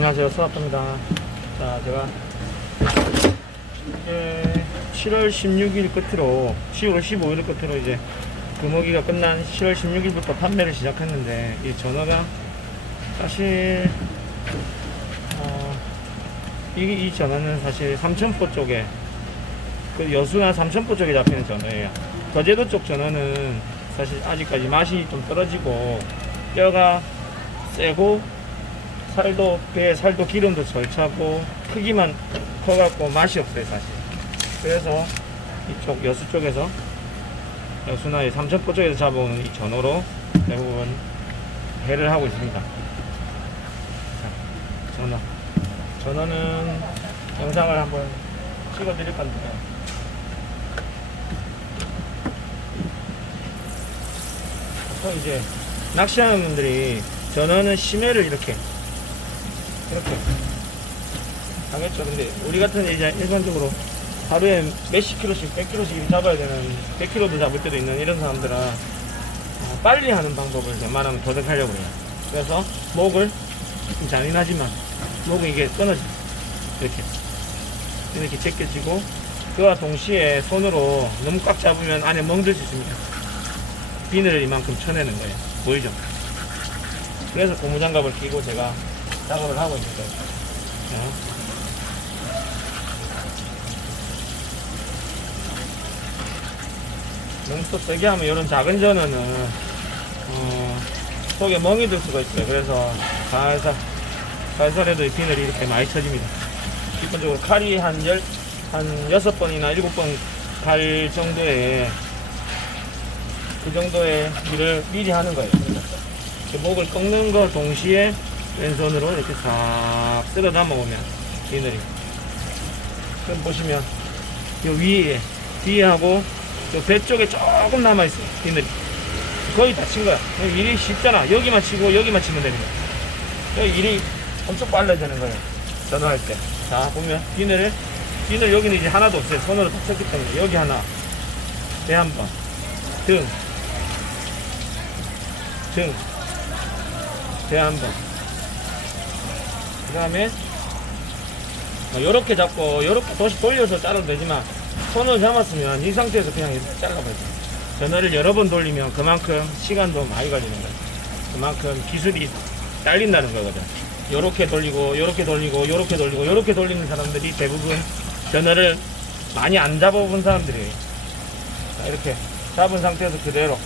안녕하세요, 수아빠입니다. 자, 제가 이제 7월 16일 끝으로 10월 15일 끝으로 이제 금어기가 끝난 7월 16일부터 판매를 시작했는데, 이 전어가 사실 이 전어는 사실 삼천포 쪽에, 그 여수나 삼천포 쪽에 잡히는 전어예요. 거제도 쪽 전어는 사실 아직까지 맛이 좀 떨어지고 뼈가 세고 배에 살도 기름도 덜 차고 크기만 커갖고 맛이 없어요 사실. 그래서 이쪽 여수 쪽에서, 여수나 이 삼천포 쪽에서 잡아오는 이 전어로 대부분 회를 하고 있습니다. 자, 전어는 영상을 한번 찍어 드릴 건데, 보통 이제 낚시하는 분들이 전어는 심해를 이렇게 하겠죠. 근데 우리 같은 이제 일반적으로 하루에 몇십 킬로씩, 100킬로씩 잡아야 되는, 100킬로도 잡을 때도 있는 이런 사람들은 빨리 하는 방법을 웬만하면 도전하려고 해요. 그래서 목을, 좀 잔인하지만 목은 이게 끊어져, 이렇게 제껴지고, 그와 동시에 손으로 너무 꽉 잡으면 안에 멍들 수 있습니다. 비늘을 이만큼 쳐내는 거예요. 보이죠? 그래서 고무장갑을 끼고 제가 작업을 하고 있는 거예요. 너무 또 세게 하면 이런 작은 전어는 속에 멍이 들 수가 있어요. 그래서 살살해도 이 비늘이 이렇게 많이 쳐집니다. 기본적으로 칼이 한 6번이나 7번 갈 정도의, 그 정도의 일을 미리 하는 거예요. 목을 꺾는 거 동시에 왼손으로 이렇게 싹 쓸어 담아오면 비늘이, 그럼 보시면 요 뒤에 하고 요 배 쪽에 조금 남아있어요. 비늘이 거의 다 친 거야. 일이 쉽잖아. 여기만 치고 여기만 치면 됩니다. 일이 엄청 빨라지는 거예요, 전화할 때. 자, 보면 비늘 여기는 이제 하나도 없어요. 손으로 다 쳤기 때문에. 여기 하나, 배 한 번, 등, 배 한 번. 그 다음에 요렇게 잡고 요렇게 다시 돌려서 자르면 되지만, 손을 잡았으면 이 상태에서 그냥 이렇게 잘라버려요. 전화를 여러 번 돌리면 그만큼 시간도 많이 걸리는 거예요. 그만큼 기술이 딸린다는 거거든. 요렇게 돌리고 요렇게 돌리고 요렇게 돌리고 요렇게 돌리는 사람들이 대부분 전화를 많이 안 잡아본 사람들이에요. 자, 이렇게 잡은 상태에서 그대로,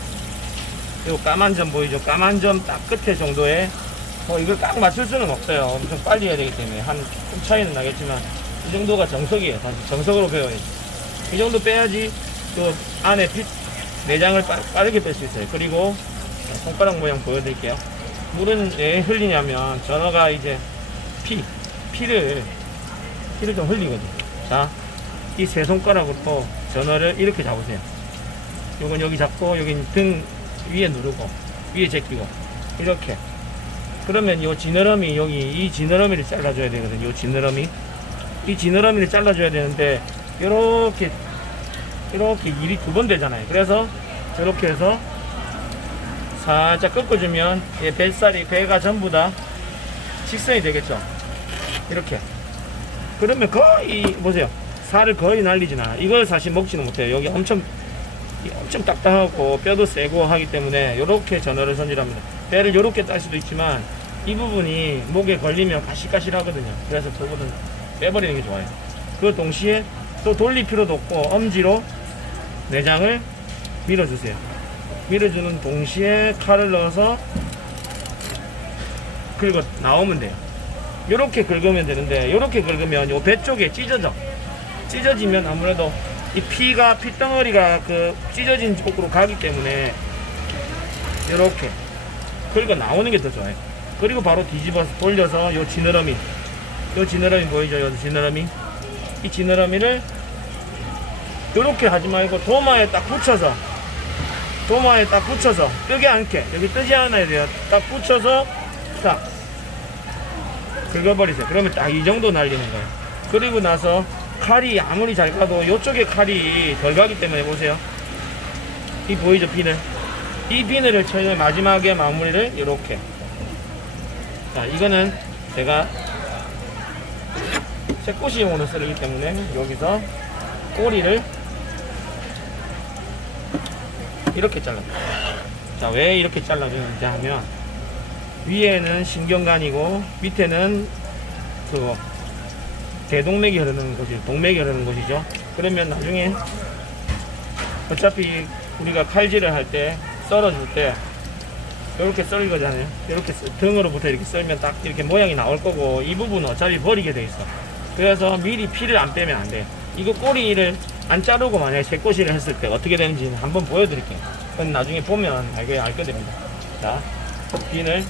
그리고 까만 점 보이죠? 까만 점 딱 끝에 정도에, 이걸 딱 맞출 수는 없어요. 엄청 빨리 해야 되기 때문에 좀 차이는 나겠지만 이 정도가 정석이에요. 사실 정석으로 배워야지. 이 정도 빼야지 또 안에 내장을 빠르게 뺄 수 있어요. 그리고 손가락 모양 보여드릴게요. 물은 왜 흘리냐면 전어가 이제 피를 좀 흘리거든요. 자, 이 세 손가락으로 전어를 이렇게 잡으세요. 요건 여기 잡고, 여긴 등 위에 누르고, 위에 제끼고, 이렇게. 그러면 이 지느러미, 이 지느러미를 잘라줘야 되거든요. 이 지느러미를 잘라줘야 되는데, 이렇게 일이 2번 되잖아요. 그래서 저렇게 해서 살짝 꺾어주면 배가 전부 다 직선이 되겠죠. 이렇게. 그러면 거의, 보세요. 살을 거의 날리진 않아. 이걸 사실 먹지는 못해요. 여기 엄청 딱딱하고 뼈도 세고 하기 때문에 이렇게 전어를 손질합니다. 배를 이렇게 딸 수도 있지만 이 부분이 목에 걸리면 가시가시하거든요. 그래서 저거는 빼버리는 게 좋아요. 그 동시에 또 돌릴 필요도 없고 엄지로 내장을 밀어주세요. 밀어주는 동시에 칼을 넣어서 긁어 나오면 돼요. 이렇게 긁으면 되는데, 이렇게 긁으면 요 배 쪽에 찢어지면 아무래도 이 피덩어리가 그 찢어진 쪽으로 가기 때문에 이렇게 긁어 나오는 게 더 좋아요. 그리고 바로 뒤집어서 돌려서 요 지느러미 보이죠? 요 지느러미, 이 지느러미를 이렇게 하지 말고 도마에 딱 붙여서 뜨지 않게, 여기 뜨지 않아야 돼요. 딱 붙여서 딱 긁어버리세요. 그러면 딱 이 정도 날리는 거예요. 그리고 나서 칼이 아무리 잘 가도 이쪽에 칼이 덜 가기 때문에, 보세요. 이 보이죠? 이 비늘을 쳐야 마지막에 마무리를 이렇게. 자, 이거는 제가 새꼬시용으로 썰기 때문에 여기서 꼬리를 이렇게 잘라줍니다. 자, 왜 이렇게 잘라주는지 하면 위에는 신경관이고 밑에는 그 대동맥이 흐르는 곳이 동맥이 흐르는 곳이죠. 그러면 나중에 어차피 우리가 칼질을 할 때 썰어줄 때 이렇게 썰 거잖아요. 이렇게 등으로부터 이렇게 썰면 딱 이렇게 모양이 나올 거고 이 부분은 어차피 버리게 돼 있어. 그래서 미리 피를 안 빼면 안 돼. 이거 꼬리를 안 자르고 만약에 새꼬시를 했을 때 어떻게 되는지 한번 보여드릴게요. 그건 나중에 보면 알게 됩니다. 자, 비늘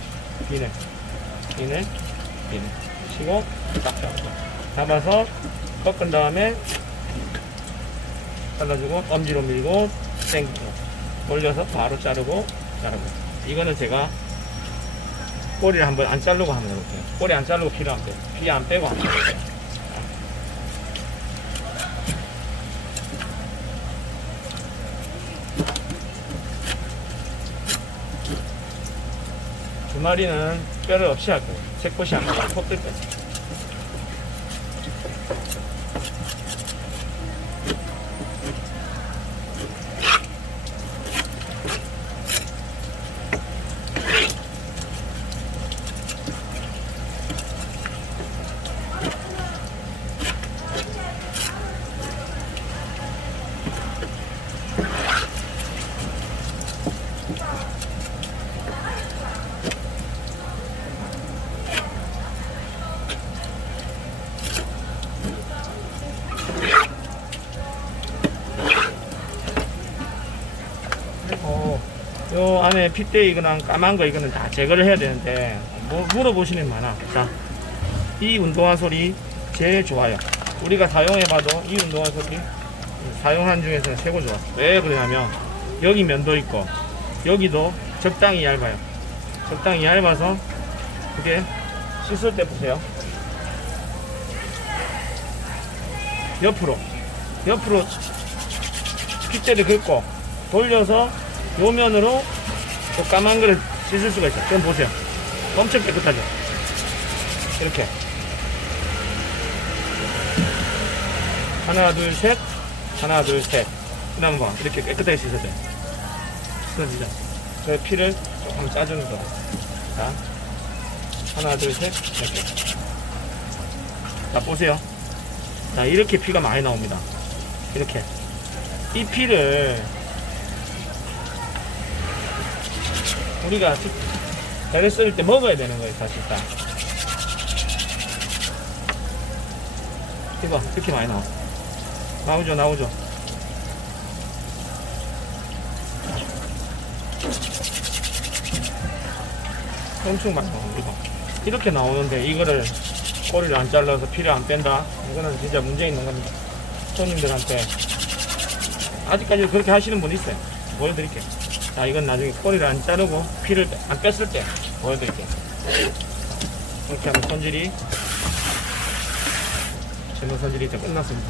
치고 딱 잡아서 꺾은 다음에 잘라주고 엄지로 밀고 당기고 올려서 바로 자르고 이거는 제가 꼬리를 한번 안 자르고 한번 해볼게요. 꼬리 안 자르고 피를 안 빼고 피 안 빼고 한번 해볼게요. 두 마리는 뼈를 없이 할 거예요. 새꼬시 한 마리 콧들 빼. 요 안에 핏대이거나 까만 거 이거는 다 제거를 해야 되는데 뭐 물어보시는 많아. 자, 이 운동화 소리 제일 좋아요. 우리가 사용해봐도 이 운동화 소리 사용한 중에서는 최고 좋아. 왜 그러냐면 여기 면도 있고 여기도 적당히 얇아요. 적당히 얇아서 그게 씻을 때 보세요. 옆으로 핏대를 긁고 돌려서 요 면으로 또 까만 거를 씻을 수가 있어요. 그럼 보세요. 엄청 깨끗하죠? 이렇게. 하나, 둘, 셋. 하나, 둘, 셋. 그 다음 봐. 이렇게 깨끗하게 씻어줘요. 씻어지죠? 그 피를 조금 짜주는 거. 자. 하나, 둘, 셋. 이렇게. 자, 보세요. 자, 이렇게 피가 많이 나옵니다. 이렇게. 이 피를 우리가 배를 썰을 때 먹어야 되는 거예요, 사실상. 이봐, 이렇게 많이 나와. 나오죠. 엄청 많이 나와, 이거. 이렇게 나오는데, 이거를 꼬리를 안 잘라서 피를 안 뺀다? 이거는 진짜 문제 있는 겁니다. 손님들한테. 아직까지 그렇게 하시는 분 있어요. 보여드릴게요. 자, 이건 나중에 꼬리를 안 자르고 피를 안 뺐을 때 보여드릴게요. 이렇게 하면 손질이 전원 손질이 이제 끝났습니다.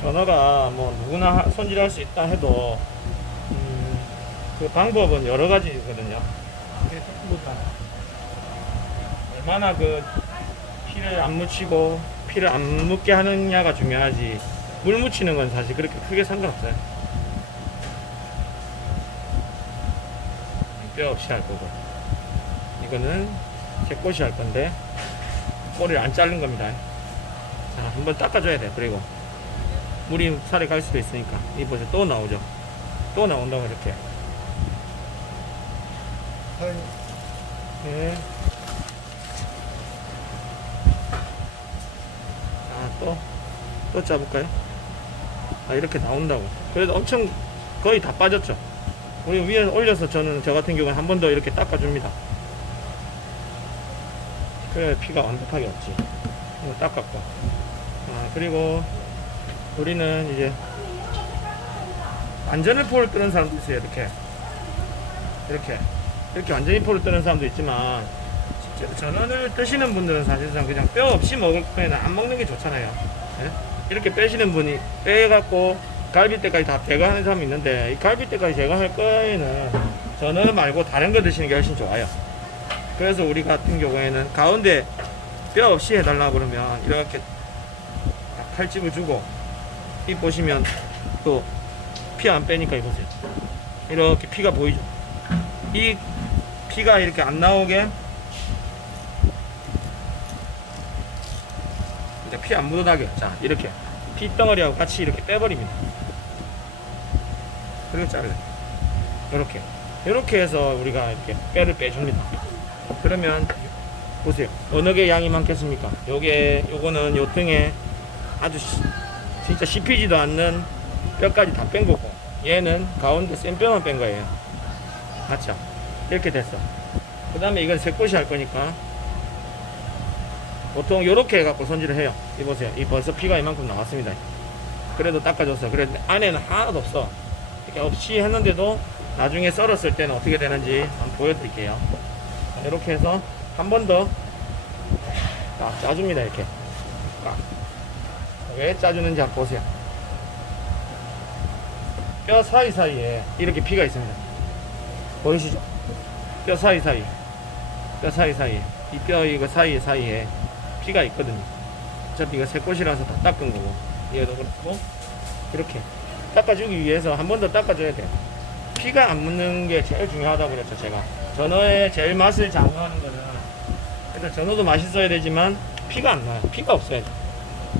전어가 뭐 누구나 손질할 수 있다 해도 그 방법은 여러 가지거든요. 얼마나 그 피를 안 묻히고 피를 안 묻게 하느냐가 중요하지, 물 묻히는 건 사실 그렇게 크게 상관없어요. 뼈 없이 할 거고, 이거는 새꼬시 할 건데 꼬리를 안 자른 겁니다. 자, 한번 닦아줘야 돼요. 그리고 물이 살에 갈 수도 있으니까. 이 보세요, 또 나오죠. 또 나온다고 이렇게. 네. 또 짜볼까요? 아, 이렇게 나온다고. 그래도 엄청 거의 다 빠졌죠. 우리 위에 올려서 저 같은 경우는 한 번 더 이렇게 닦아줍니다. 그래 피가 완벽하게 없지. 이거 닦았고. 그리고 우리는 이제 완전히 포를 뜨는 사람도 있어요. 이렇게 완전히 포를 뜨는 사람도 있지만, 전원을 뜨시는 분들은 사실상 그냥 뼈 없이 먹을 거에는 안 먹는 게 좋잖아요. 네? 이렇게 빼시는 분이 빼갖고 갈비뼈까지 다 제거하는 사람이 있는데, 이 갈비뼈까지 제거할 거에는 전어 말고 다른 거 드시는 게 훨씬 좋아요. 그래서 우리 같은 경우에는 가운데 뼈 없이 해달라 그러면 이렇게 칼집을 주고, 이 보시면 또 피 안 빼니까 이보세요. 이렇게 피가 보이죠. 이 피가 이렇게 안 나오게 피 안 묻어나게, 자 이렇게 피덩어리하고 같이 이렇게 빼버립니다. 그리고 잘라요. 이렇게 해서 우리가 이렇게 뼈를 빼줍니다. 그러면 보세요. 어느 게 양이 많겠습니까? 요거는 요 등에 아주 진짜 씹히지도 않는 뼈까지 다 뺀 거고, 얘는 가운데 센 뼈만 뺀 거예요. 맞죠? 이렇게 됐어. 그 다음에 이건 새꼬시 할 거니까 보통 요렇게 해갖고 손질을 해요. 이 보세요. 이 벌써 피가 이만큼 나왔습니다. 그래도 닦아줬어. 그래도 안에는 하나도 없어. 이렇게 없이 했는데도 나중에 썰었을 때는 어떻게 되는지 한번 보여드릴게요. 이렇게 해서 한 번 더 짜줍니다. 이렇게 왜 짜주는지 한번 보세요. 뼈 사이사이에 이렇게 피가 있습니다. 보이시죠? 뼈 사이사이에 이 뼈 이거 사이에 피가 있거든요. 어차피 이거 새꽃이라서 다 닦은 거고, 얘도 그렇고. 이렇게 닦아주기 위해서 한 번 더 닦아줘야 돼요. 피가 안 묻는 게 제일 중요하다고 그랬죠. 제가 전어의 제일 맛을 장려하는 거는, 일단 전어도 맛있어야 되지만 피가 안 나요. 피가 없어야 돼.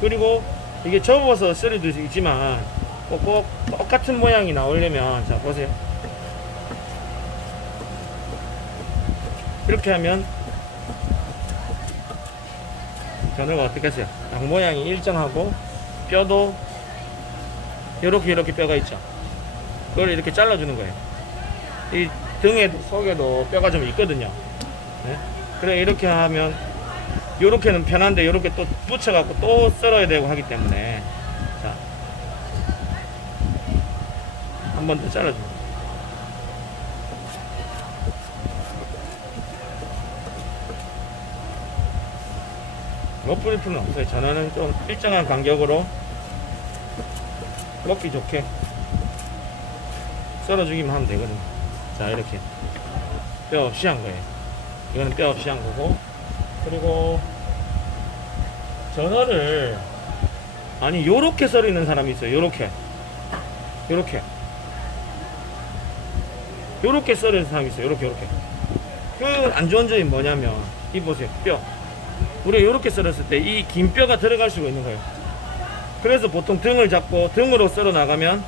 그리고 이게 접어서 썰을 수 있지만 꼭 똑같은 모양이 나오려면, 자 보세요. 이렇게 하면 전어가 어떻게 했어요? 양 모양이 일정하고 뼈도 이렇게 뼈가 있죠. 그걸 이렇게 잘라주는 거예요. 이 등에도 속에도 뼈가 좀 있거든요. 네? 그래 이렇게 하면 요렇게는 편한데, 요렇게 또 붙여갖고 또 썰어야 되고 하기 때문에, 자 한 번 더 잘라줍니다. 멋부릴 필요는 없어요. 전어는 좀 일정한 간격으로 먹기 좋게 썰어주기만 하면 되거든요. 자 이렇게 뼈 없이 한 거예요. 이거는 뼈 없이 한 거고. 그리고 전어를 요렇게 썰이는 사람이 있어요. 요렇게 썰이는 사람이 있어요. 요렇게 그 안 좋은 점이 뭐냐면, 이 보세요. 뼈 우리가 요렇게 썰었을 때 이 긴 뼈가 들어갈 수가 있는 거예요. 그래서 보통 등을 잡고 등으로 썰어 나가면,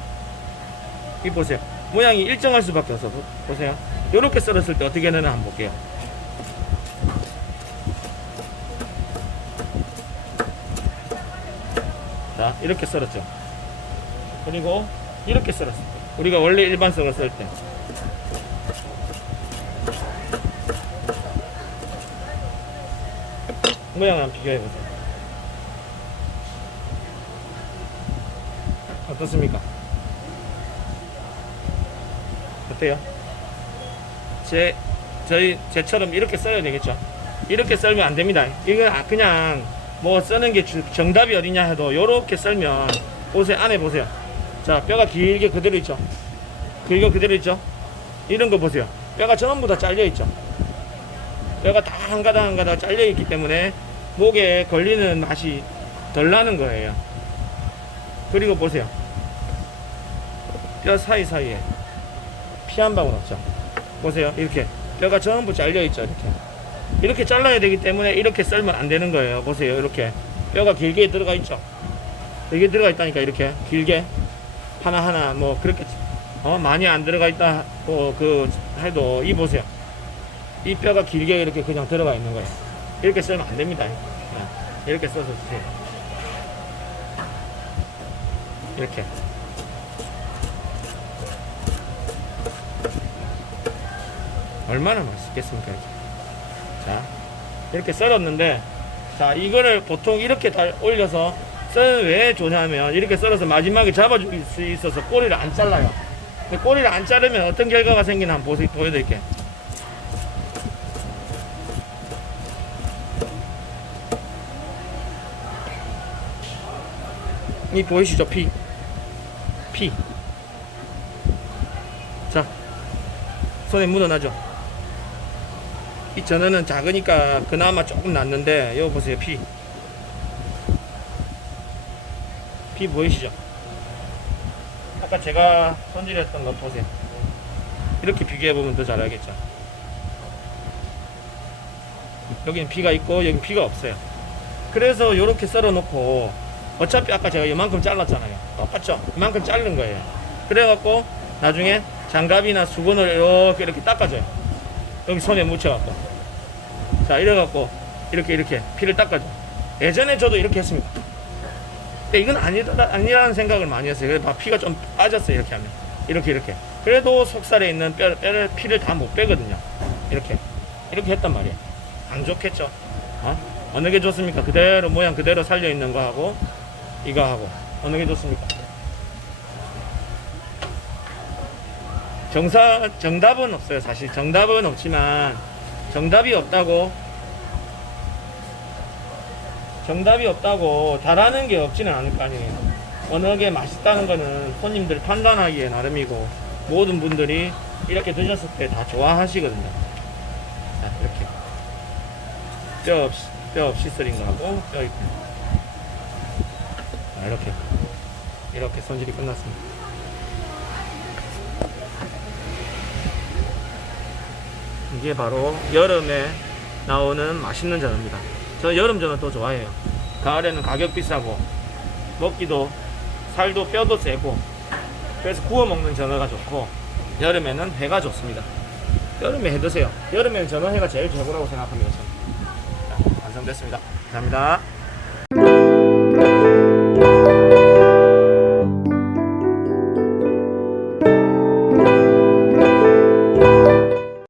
이 보세요. 모양이 일정할 수밖에 없어. 보세요. 요렇게 썰었을 때 어떻게 되나 한번 볼게요. 자 이렇게 썰었죠. 그리고 이렇게 썰었을 때, 우리가 원래 일반 썰을 썰 때 모양을 한번 비교해보세요. 어떻습니까? 어때요? 제처럼 이렇게 썰어야 되겠죠? 이렇게 썰면 안 됩니다. 이건 그냥 뭐 쓰는 게 정답이 어디냐 해도 요렇게 썰면, 보세요. 안에 보세요. 자 뼈가 길게 그대로 있죠? 그대로 있죠? 이런 거 보세요. 뼈가 전부 다 잘려 있죠? 뼈가 다 한 가닥 잘려 있기 때문에 목에 걸리는 맛이 덜 나는 거예요. 그리고 보세요. 뼈 사이사이에 피 한 방울 없죠? 보세요. 이렇게 뼈가 전부 잘려 있죠? 이렇게 잘라야 되기 때문에 이렇게 썰면 안 되는 거예요. 보세요. 이렇게 뼈가 길게 들어가 있죠? 여기 들어가 있다니까. 이렇게 길게 하나하나 뭐 그렇게 많이 안 들어가 있다 해도, 이 보세요. 이 뼈가 길게 이렇게 그냥 들어가 있는 거예요. 이렇게 썰면 안 됩니다. 이렇게 써서 주세요. 이렇게 얼마나 맛있겠습니까? 자 이렇게 썰었는데, 자 이거를 보통 이렇게 다 올려서 썰면 왜 좋냐면, 이렇게 썰어서 마지막에 잡아줄 수 있어서 꼬리를 안 잘라요. 근데 꼬리를 안 자르면 어떤 결과가 생기나 한번 보여드릴게요. 이 보이시죠? 피. 자 손에 묻어나죠. 이 전어는 작으니까 그나마 조금 낫는데 여기 보세요. 피 보이시죠? 아까 제가 손질했던 거 보세요. 이렇게 비교해보면 더 잘 알겠죠. 여기는 피가 있고 여기는 피가 없어요. 그래서 이렇게 썰어 놓고 어차피 아까 제가 이만큼 잘랐잖아요. 똑같죠? 이만큼 자른 거예요. 그래갖고 나중에 장갑이나 수건을 이렇게 닦아줘요. 여기 손에 묻혀갖고. 자, 이래갖고 이렇게 피를 닦아줘. 예전에 저도 이렇게 했습니다. 근데 이건 아니라는 생각을 많이 했어요. 그래서 피가 좀 빠졌어요. 이렇게 하면. 이렇게. 그래도 속살에 있는 피를 다 못 빼거든요. 이렇게 했단 말이에요. 안 좋겠죠? 어느 게 좋습니까? 그대로 모양 그대로 살려 있는 거 하고 이거 하고 어느 게 좋습니까? 정답은 없어요. 사실 정답은 없지만 정답이 없다고 잘하는 게 없지는 않을 거 아니에요. 어느 게 맛있다는 거는 손님들 판단하기에 나름이고 모든 분들이 이렇게 드셨을 때 다 좋아하시거든요. 자, 이렇게 뼈 없이 썰인 거하고 뼈 있고. 자, 이렇게 손질이 끝났습니다. 이게 바로 여름에 나오는 맛있는 전어입니다. 저 여름 전어 또 좋아해요. 가을에는 가격 비싸고 먹기도 살도 뼈도 세고 그래서 구워 먹는 전어가 좋고 여름에는 회가 좋습니다. 여름에 해 드세요. 여름에는 전어회가 제일 최고라고 생각합니다. 저는. 자, 완성됐습니다. 감사합니다.